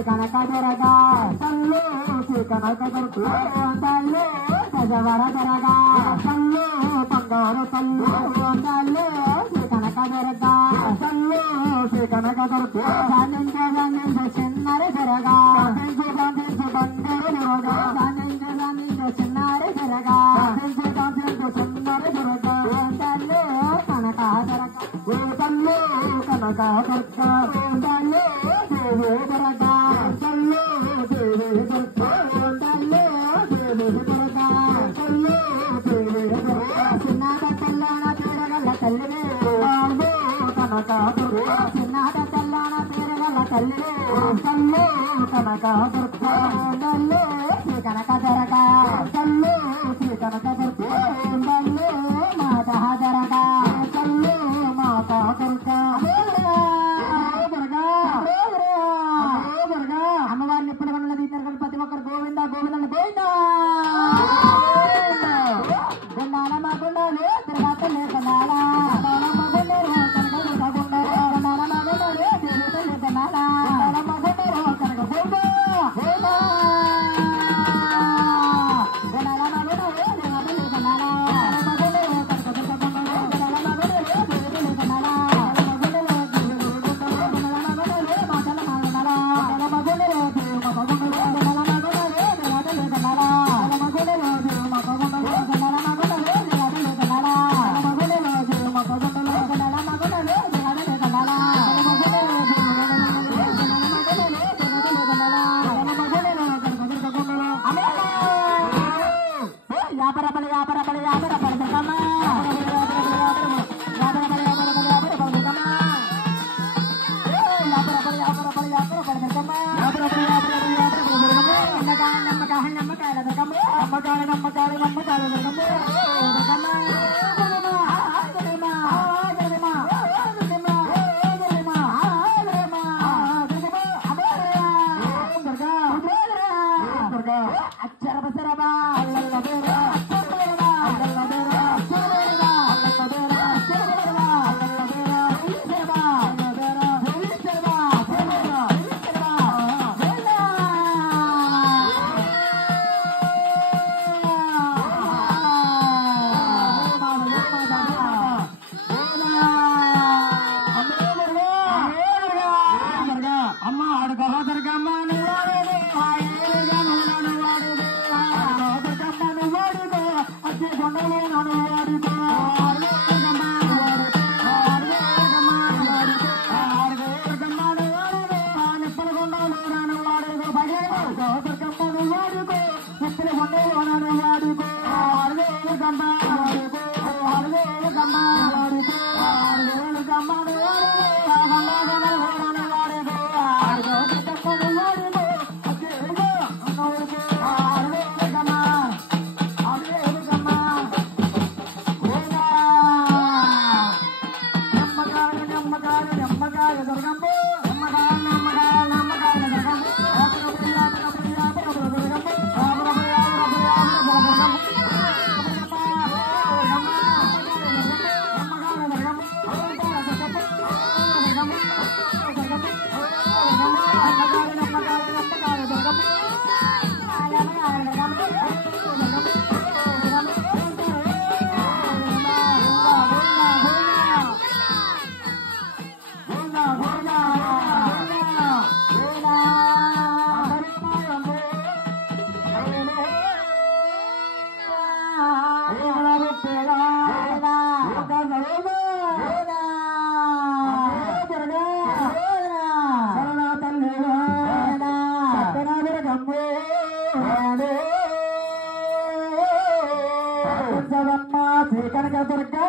కనక దొరగా తల్లు కనక దొరకు తల్లు గజవర దొరగా తల్లు బంగారు తల్లు తల్లు కనక దొరగా తల్లు కనక దొరకు చిన్నరి దొరగా బంగారు దొరగా చిన్నరి దొరగా చిన్నరి దొరగా తల్లు కనక దొరక తల్లు కనక దొరక తల్లు దేవి దొరగా తల్లు దేవి దొరక తల్లు దేవి దొరగా తల్లు దేవి దొరక చిన్నద తెల్లన పేరగల తల్లివే కనక దొరక చిన్నద తెల్లన పేరగల తల్లివే తల్లు కనక దొరక తల్లు శ్రీ కనక దొరక తల్లు శ్రీ కనక దొరక తల్లు మాత దొరక తల్లు మాత దొరక అమ్మవారిని ఎప్పుడు కొన్నది ప్రతి ఒక్కరు గోవింద గోవింద గోవింద కొండాలమ్మ కొండాలు తర్వాత కొండాల కనక దుర్గా